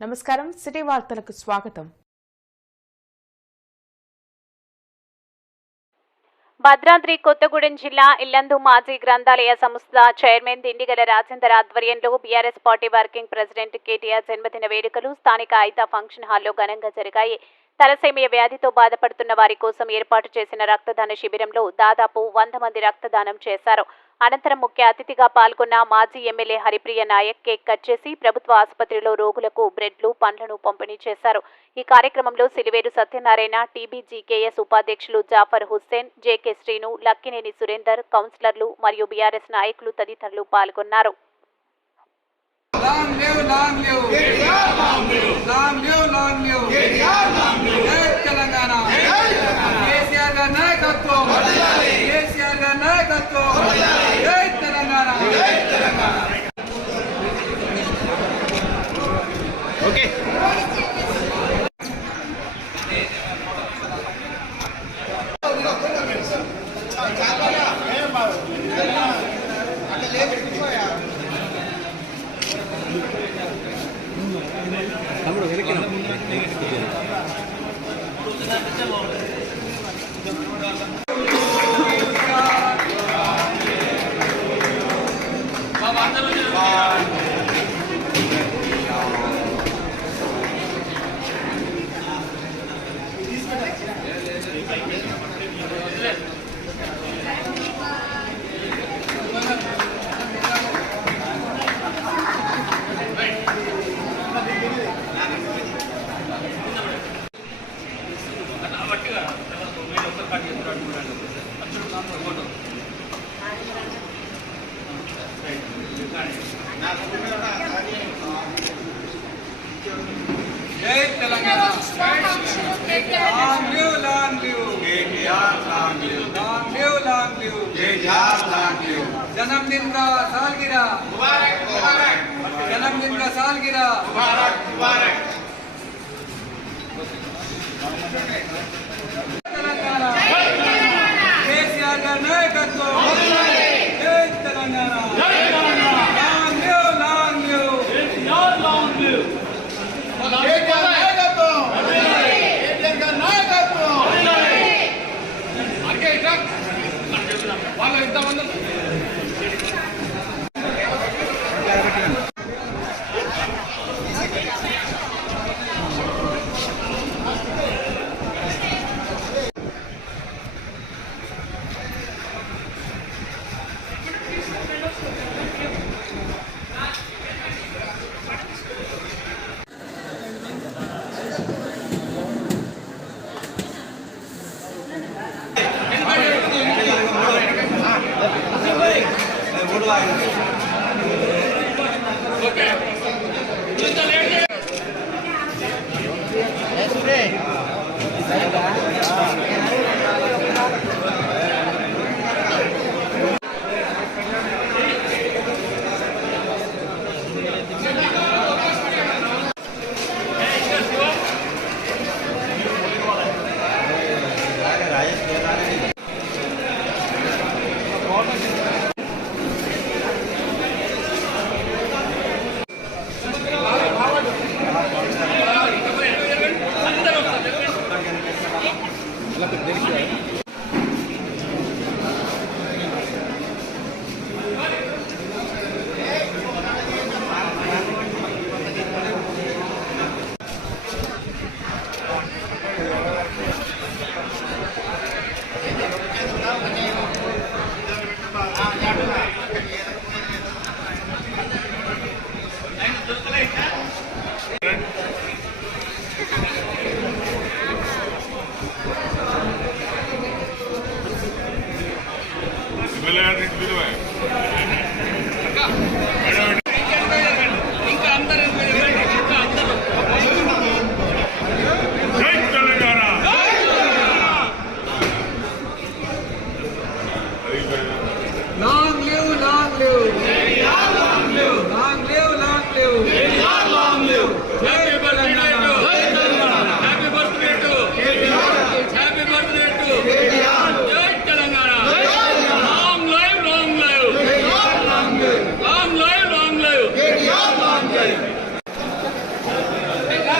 నమస్కారం. సిటీ వార్తలకు స్వాగతం. భద్రాద్రి కొత్తగూడెం జిల్లా ఇల్లందు మాజీ గ్రంథాలయ సంస్థ చైర్మన్ దిండిగల రాజేందర్ ఆధ్వర్యంలో BRS party working president KTR జన్మదిన వేడుకలు స్థానిక ఐతా ఫంక్షన్ హాల్లో ఘనంగా జరిగాయి. తలసేమియ వ్యాధితో బాధపడుతున్న వారి కోసం ఏర్పాటు చేసిన రక్తదాన శిబిరంలో దాదాపు వంద మంది రక్తదానం చేశారు. అనంతరం ముఖ్య అతిథిగా పాల్గొన్న మాజీ MLA Haripriya Naik cake cut చేసి ప్రభుత్వ ఆసుపత్రిలో రోగులకు బ్రెడ్లు పండ్లను పంపిణీ చేశారు. ఈ కార్యక్రమంలో సిలివేరు సత్యనారాయణ టీబీజీకేఎస్ ఉపాధ్యక్షులు జాఫర్ హుస్సేన్ జేకే శ్రీను లక్కినేని సురేందర్ కౌన్సిలర్లు మరియు బీఆర్ఎస్ నాయకులు తదితరులు పాల్గొన్నారు. Long live, long live. Long live, long live. జై తెలంగాణ కేసీఆర్ గారి నాయకత్వం. కేసీఆర్ గారి నాయకత్వం. జై తెలంగాణ. Bye. ರೆಕಾರ್ಡ್ ರೆಕಾರ್ಡ್ ಮಾಡೋಣ ಅಕ್ಷರ ನಾನು ಫೋಟೋ ಜೈ Telangana long live long live JDR long live long live long live JDR long live जन्मदिन का सालगिरह मुबारक मुबारक जन्मदिन का सालगिरह मुबारक मुबारक ఇప్పుడు ఆయన చూస్తా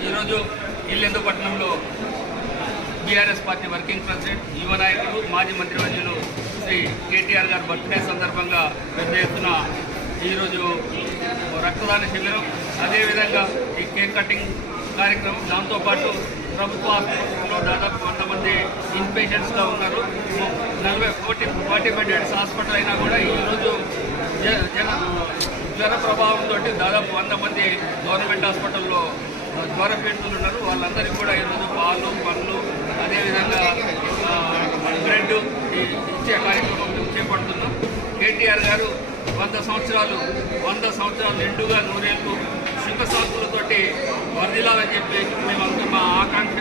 ఈరోజు ఇల్లెందు పట్టణంలో బీఆర్ఎస్ పార్టీ వర్కింగ్ ప్రెసిడెంట్ యువ నాయకుడు మాజీ మంత్రివర్యులు శ్రీ కేటీఆర్ గారి బర్త్డే సందర్భంగా పెద్ద ఎత్తున ఈరోజు రక్తదాన శిబిరం. అదేవిధంగా ఈ కేక్ కటింగ్ కార్యక్రమం దాంతోపాటు ప్రభుత్వ ఆసుపత్రిలో దాదాపు వంద మంది ఉన్నారు. నలభై ఫోర్టీ ఫార్టీ బెడెడ్స్ హాస్పిటల్ అయినా కూడా ఈరోజు జ- జన జ్వర ప్రభావంతో దాదాపు వంద మంది గవర్నమెంట్ హాస్పిటల్లో జ్వర పీడితులు ఉన్నారు. వాళ్ళందరికీ కూడా ఈరోజు పాలు పండ్లు అదేవిధంగా బ్రెడ్ ఈ- ఇచ్చే కార్యక్రమం చేపడుతున్నాం. కేటీఆర్ గారు వంద సంవత్సరాలు వంద సంవత్సరాలు నిండుగా నూరేళ్ళు సుఖశాంతులతోటి వర్ధిల్లాలని చెప్పి మేమంతా మా ఆకాంక్ష.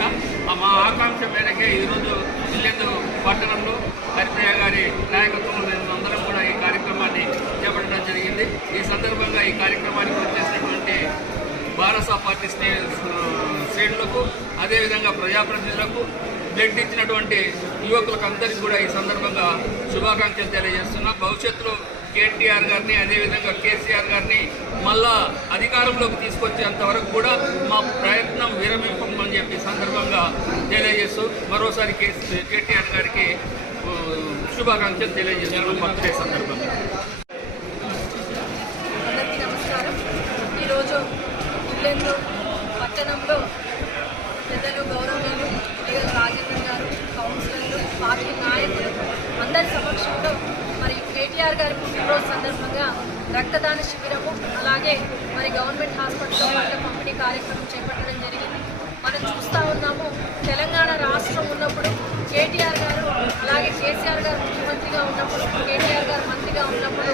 ఆ మా ఆకాంక్ష మేరకే ఈరోజు ఇల్లెందు పట్టణంలో హరిప్రియ గారి నాయకత్వంలో మేము అందరం కూడా ఈ కార్యక్రమాన్ని చేపట్టడం జరిగింది. ఈ సందర్భంగా ఈ కార్యక్రమానికి వచ్చేసినటువంటి భారత పార్టీ స్నే శ్రేణులకు అదేవిధంగా ప్రజాప్రతినిధులకు బ్లడ్ ఇచ్చినటువంటి యువకులకు అందరికీ కూడా ఈ సందర్భంగా శుభాకాంక్షలు తెలియజేస్తున్నా. భవిష్యత్తులో కేటీఆర్ గారిని అదేవిధంగా కేసీఆర్ గారిని మళ్ళా అధికారంలోకి తీసుకొచ్చేంత వరకు కూడా మా ప్రయత్నం విరమింపమని చెప్పి సందర్భంగా తెలియజేస్తూ మరోసారి కేసీ కేటీఆర్ గారికి శుభాకాంక్షలు తెలియజేస్తున్నాం. బర్త్డే సందర్భంగా అందరికీ నమస్కారం ఈరోజు ఇల్లెందు పట్టణంలో పెద్దలు గౌరవనీయులు లీగల్ రాజేంద్ర గారు కౌన్సిలర్లు పార్టీ నాయకులు అందరి సమక్షంలో మరి కేటీఆర్ గారి పుట్టినరోజు సందర్భంగా రక్తదాన శిబిరము అలాగే మరి గవర్నమెంట్ హాస్పిటల్లో పంట పంపిణీ కార్యక్రమం చేపట్టడం జరిగింది. మనం చూస్తూ ఉన్నాము తెలంగాణ రాష్ట్రం ఉన్నప్పుడు కేటీఆర్ గారు అలాగే కేసీఆర్ గారు ముఖ్యమంత్రిగా ఉన్నప్పుడు కేటీఆర్ గారు మంత్రిగా ఉన్నప్పుడు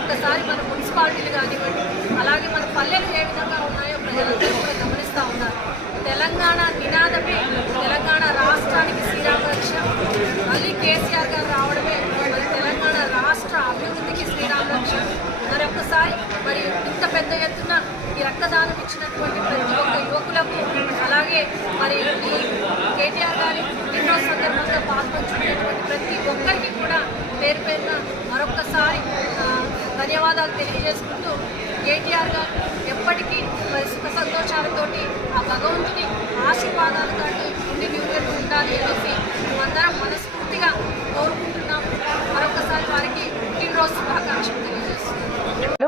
ఒక్కసారి మన మున్సిపాలిటీలు కానివ్వండి అలాగే మన పల్లెలు ఏ విధంగా ఉన్నాయో ప్రజలందరూ కూడా గమనిస్తూ ఉన్నారు తెలంగాణ నినాదమే తెలంగాణ రాష్ట్రానికి శ్రీరామ రక్ష మళ్ళీ కేసీఆర్ గారు రావడమే మరి తెలంగాణ రాష్ట్ర అభివృద్ధికి శ్రీరామ రక్ష మరి ఒక్కసారి మరి ఇంత పెద్ద ఎత్తున ఈ రక్తదానం ఇచ్చినటువంటి ప్రతి ఒక్క యువకులకు అలాగే మరి ఈ కేటీఆర్ గారి పుట్టినరోజు సందర్భంగా పాల్పంచుకునేటువంటి ప్రతి ఒక్కరికి కూడా పేరు పేరున మరొక్కసారి ధన్యవాదాలు తెలియజేసుకుంటూ కేటీఆర్ గారు ఎప్పటికీ